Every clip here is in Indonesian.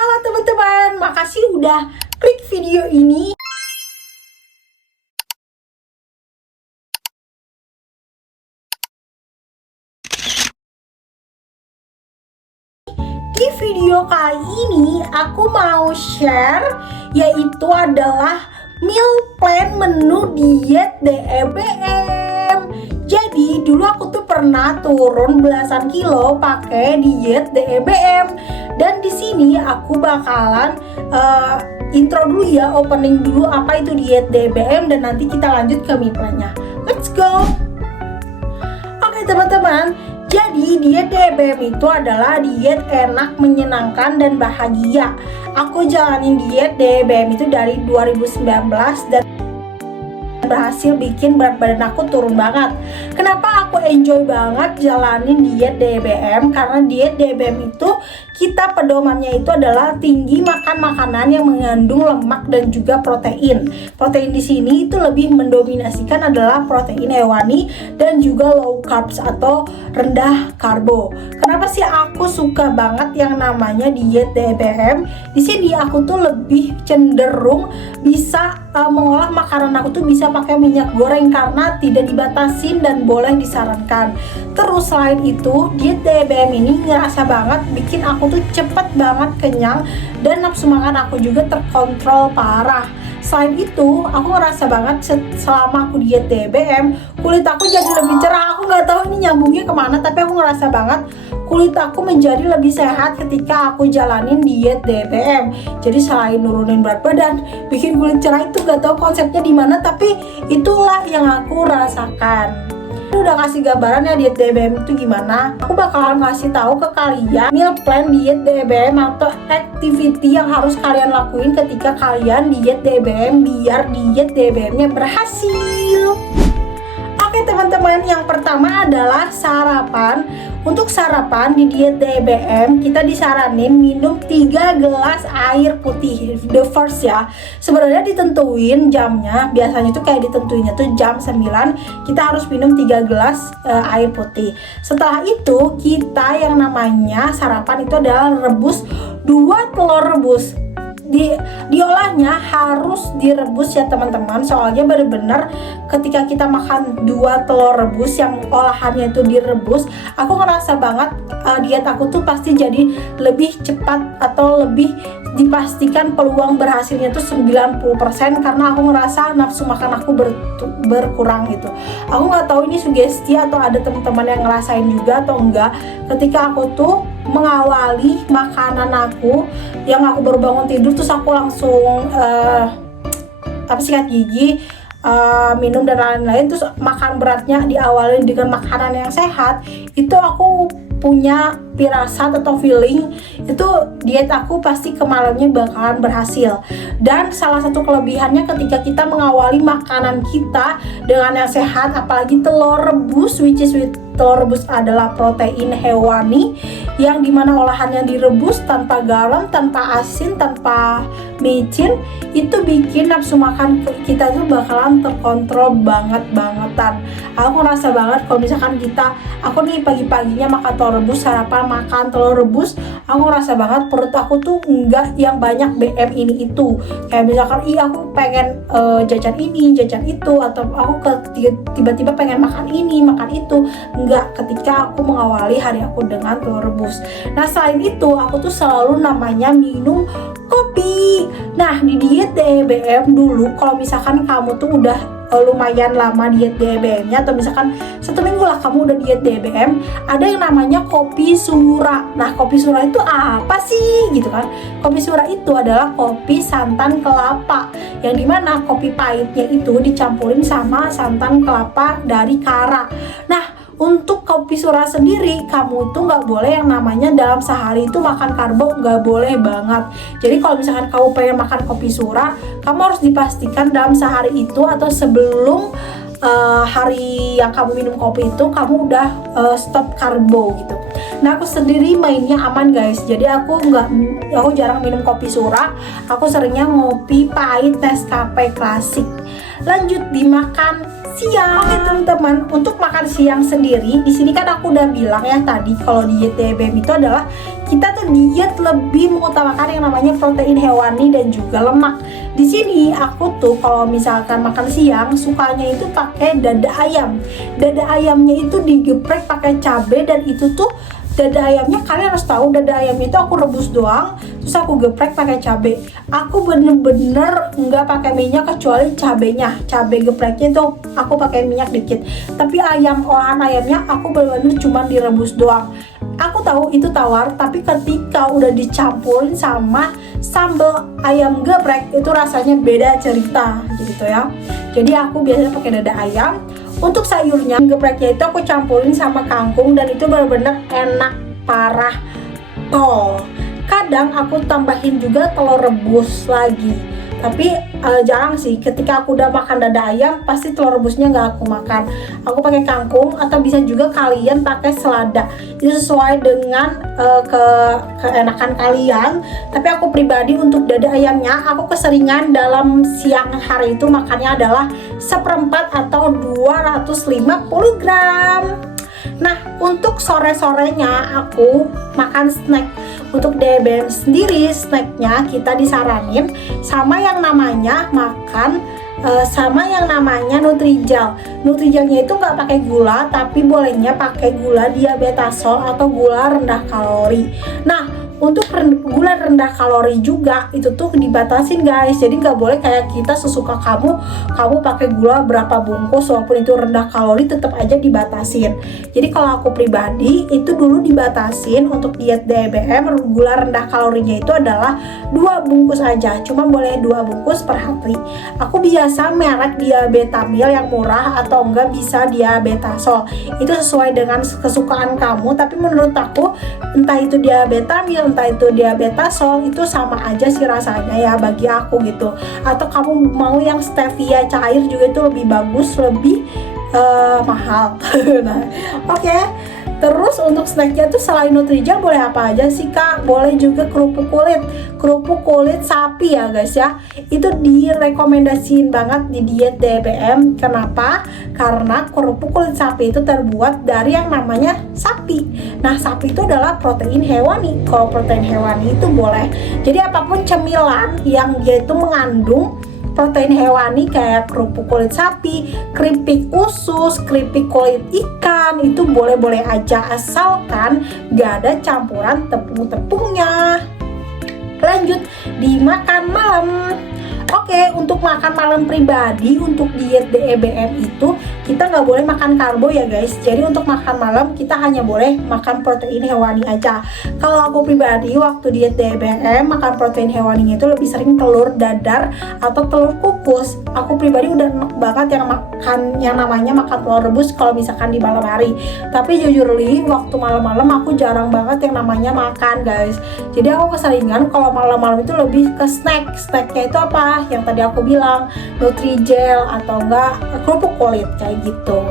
Halo teman-teman, makasih udah klik video ini. Di video kali ini aku mau share yaitu adalah meal plan menu diet DEBM. Jadi dulu aku tuh pernah turun belasan kilo pakai diet DEBM. Dan di sini aku bakalan intro dulu ya, opening dulu apa itu diet DEBM dan nanti kita lanjut ke meal plan-nya. Let's go. Oke teman-teman, jadi diet DEBM itu adalah diet enak, menyenangkan, dan bahagia. Aku jalanin diet DEBM itu dari 2019 dan berhasil bikin berat badan aku turun banget. Kenapa aku enjoy banget jalanin diet DEBM? Karena diet DEBM itu kita pedomannya itu adalah tinggi makan makanan yang mengandung lemak dan juga protein. Protein di sini itu lebih mendominasikan adalah protein hewani dan juga low carbs atau rendah karbo. Kenapa sih aku suka banget yang namanya diet DEBM? Di sini aku tuh lebih cenderung bisa mengolah makanan aku tuh bisa pakai minyak goreng karena tidak dibatasin dan boleh disarankan. Terus selain itu, diet DEBM ini ngerasa banget bikin aku tuh cepet banget kenyang dan nafsu makan aku juga terkontrol parah. Selain itu, aku ngerasa banget selama aku diet DEBM, kulit aku jadi lebih cerah. Aku nggak tahu ini nyambungnya kemana, tapi aku ngerasa banget kulit aku menjadi lebih sehat ketika aku jalanin diet DEBM. Jadi selain nurunin berat badan, bikin kulit cerah itu nggak tahu konsepnya di mana, tapi itulah yang aku rasakan. Udah kasih gambaran ya diet DEBM itu gimana. Aku bakalan ngasih tahu ke kalian meal plan diet DEBM atau activity yang harus kalian lakuin ketika kalian diet DEBM biar diet DEBM-nya berhasil. Oke teman-teman, yang pertama adalah sarapan. Untuk sarapan di diet DEBM kita disaranin minum 3 gelas air putih. The first ya, sebenarnya ditentuin jamnya, biasanya tuh kayak ditentuinnya tuh jam 9 kita harus minum 3 gelas air putih. Setelah itu kita yang namanya sarapan itu adalah rebus 2 telur rebus. Diolahnya harus direbus ya teman-teman, soalnya bener-bener ketika kita makan 2 telur rebus yang olahannya itu direbus, aku ngerasa banget diet aku tuh pasti jadi lebih cepat atau lebih dipastikan peluang berhasilnya tuh 90% karena aku ngerasa nafsu makan aku berkurang gitu. Aku nggak tahu ini sugesti atau ada teman-teman yang ngerasain juga atau enggak, ketika aku tuh mengawali makanan aku yang aku baru bangun tidur terus aku langsung sikat gigi, minum dan lain-lain, terus makan beratnya diawali dengan makanan yang sehat, itu aku punya firasat atau feeling itu diet aku pasti ke malamnya bakalan berhasil. Dan salah satu kelebihannya ketika kita mengawali makanan kita dengan yang sehat, apalagi telur rebus, which is telur rebus adalah protein hewani yang dimana olahannya direbus tanpa garam, tanpa asin, tanpa micin, itu bikin nafsu makan kita tuh bakalan terkontrol bangetan. Aku ngerasa banget kalau misalkan aku nih pagi-paginya makan telur rebus, sarapan makan telur rebus, aku ngerasa banget perut aku tuh enggak yang banyak BM ini itu. Kayak misalkan aku pengen jajan ini, jajan itu, atau aku tiba-tiba pengen makan ini, makan itu. Enggak, ketika aku mengawali hari aku dengan telur rebus. Nah selain itu aku tuh selalu namanya minum kopi. Nah di diet DEBM dulu, kalau misalkan kamu tuh udah lumayan lama diet DEBM-nya atau misalkan 1 minggu lah kamu udah diet DEBM, ada yang namanya kopi sura. Nah kopi sura itu apa sih gitu kan? Kopi sura itu adalah kopi santan kelapa, yang dimana kopi pahitnya itu dicampurin sama santan kelapa dari Kara. Nah untuk kopi sura sendiri, kamu tuh nggak boleh yang namanya dalam sehari itu makan karbo, nggak boleh banget. Jadi kalau misalkan kamu pengen makan kopi sura, kamu harus dipastikan dalam sehari itu atau sebelum hari yang kamu minum kopi itu kamu udah stop karbo gitu. Nah aku sendiri mainnya aman guys, jadi aku jarang minum kopi sura, aku seringnya ngopi pahit Nescafe klasik. Lanjut dimakan siang. Oke teman-teman, untuk makan siang sendiri di sini kan aku udah bilang ya tadi kalau diet DEBM itu adalah kita tuh diet lebih mengutamakan yang namanya protein hewani dan juga lemak. Di sini aku tuh kalau misalkan makan siang sukanya itu pakai dada ayam. Dada ayamnya itu digeprek pakai cabai, dan itu tuh dada ayamnya, kalian harus tahu dada ayamnya itu aku rebus doang, terus aku geprek pakai cabai. Aku bener-bener nggak pakai minyak kecuali cabenya, cabai gepreknya itu aku pakai minyak dikit. Tapi ayam, olahan ayamnya aku bener-bener cuma direbus doang. Aku tahu itu tawar, tapi ketika udah dicampurin sama sambal ayam geprek itu rasanya beda cerita gitu ya. Jadi aku biasanya pakai dada ayam. Untuk sayurnya, gepreknya itu aku campurin sama kangkung, dan itu benar-benar enak parah tol. Kadang aku tambahin juga telur rebus lagi, tapi jarang sih. Ketika aku udah makan dada ayam, pasti telur rebusnya nggak aku makan. Aku pakai kangkung, atau bisa juga kalian pakai selada. Itu sesuai dengan keenakan kalian. Tapi aku pribadi untuk dada ayamnya, aku keseringan dalam siang hari itu makannya adalah 1/4 atau 250 gram. Nah, untuk sore-sorenya aku makan snack. Untuk DBM sendiri, snacknya kita disaranin sama yang namanya sama yang namanya Nutrijel. Nutrijelnya itu nggak pakai gula, tapi bolehnya pakai gula diabetasol atau gula rendah kalori. Nah, untuk gula rendah kalori juga itu tuh dibatasin guys. Jadi nggak boleh kayak kita sesuka kamu pakai gula berapa bungkus, walaupun itu rendah kalori tetap aja dibatasin. Jadi kalau aku pribadi itu dulu dibatasin untuk diet DBM, gula rendah kalorinya itu adalah 2 bungkus aja, cuma boleh 2 bungkus per hari. Aku biasa merek Diabetamil yang murah, atau enggak bisa Diabetasol. Itu sesuai dengan kesukaan kamu, tapi menurut aku entah itu Diabetamil entah itu Diabetasol itu sama aja sih rasanya ya bagi aku gitu. Atau kamu mau yang stevia cair juga itu lebih bagus, lebih mahal. Nah, oke. Terus untuk snacknya tuh selain Nutrijel boleh apa aja sih kak? Boleh juga kerupuk kulit sapi ya guys ya. Itu direkomendasiin banget di diet DBM. Kenapa? Karena kerupuk kulit sapi itu terbuat dari yang namanya sapi. Nah, sapi itu adalah protein hewani. Kalau protein hewani itu boleh. Jadi apapun cemilan yang dia itu mengandung protein hewani kayak kerupuk kulit sapi, keripik usus, keripik kulit ikan, itu boleh-boleh aja asalkan gak ada campuran tepung-tepungnya. Lanjut dimakan malam. Oke, untuk makan malam pribadi untuk diet DBM itu kita nggak boleh makan karbo ya guys. Jadi untuk makan malam kita hanya boleh makan protein hewani aja. Kalau aku pribadi waktu diet DBM makan protein hewaninya itu lebih sering telur dadar atau telur kukus. Aku pribadi udah enak banget yang makan yang namanya makan telur rebus kalau misalkan di malam hari. Tapi jujur li, waktu malam-malam aku jarang banget yang namanya makan guys. Jadi aku keseringan kalau malam-malam itu lebih ke snack. Snacknya itu apa? Yang tadi aku bilang Nutrijel atau enggak kerupuk kulit kayak gitu.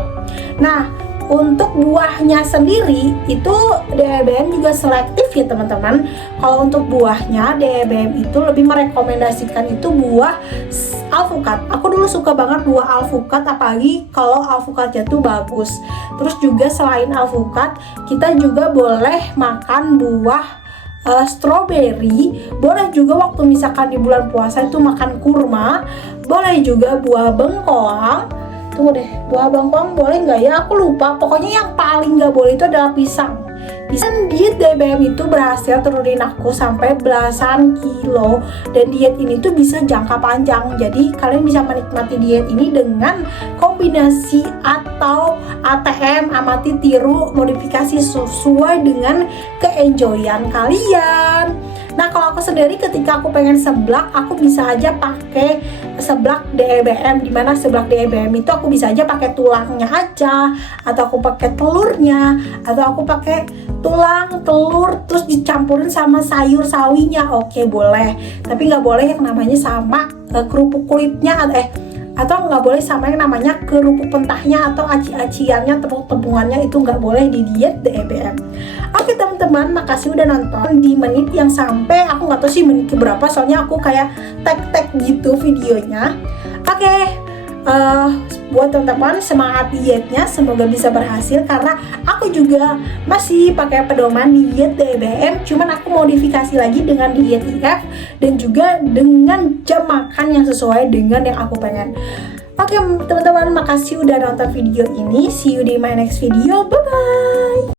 Nah, untuk buahnya sendiri itu DBM juga selektif ya teman-teman. Kalau untuk buahnya DBM itu lebih merekomendasikan itu buah alpukat. Aku dulu suka banget buah alpukat, apalagi kalau alpukatnya tuh bagus. Terus juga selain alpukat kita juga boleh makan buah strawberry, boleh juga waktu misalkan di bulan puasa itu makan kurma, boleh juga buah bengkoang. Tunggu deh, buah bengkoang boleh nggak ya? Aku lupa. Pokoknya yang paling nggak boleh itu adalah pisang. Diet DBM itu berhasil turunin aku sampai belasan kilo, dan diet ini tuh bisa jangka panjang. Jadi kalian bisa menikmati diet ini dengan kombinasi atau ATM, amati tiru, modifikasi sesuai dengan keenjoyan kalian. Nah, kalau aku sendiri ketika aku pengen seblak, aku bisa aja pakai seblak DBM, dimana seblak DBM itu aku bisa aja pakai tulangnya aja, atau aku pakai telurnya, atau aku pakai tulang, telur, terus dicampurin sama sayur sawinya. Oke, boleh. Tapi nggak boleh yang namanya sama kerupuk kulitnya, atau nggak boleh sama yang namanya kerupuk pentahnya atau aci-aciannya, tepung-tepungannya, itu nggak boleh di diet DBM. Oke teman-teman, makasih udah nonton di menit yang sampai, aku nggak tahu sih menit keberapa, soalnya aku kayak tag gitu videonya. Oke, Buat teman-teman, semangat dietnya, semoga bisa berhasil karena aku juga masih pakai pedoman diet DBM, cuman aku modifikasi lagi dengan diet IF dan juga dengan jam makan yang sesuai dengan yang aku pengen. Oke teman-teman, makasih udah nonton video ini. See you di my next video. Bye bye.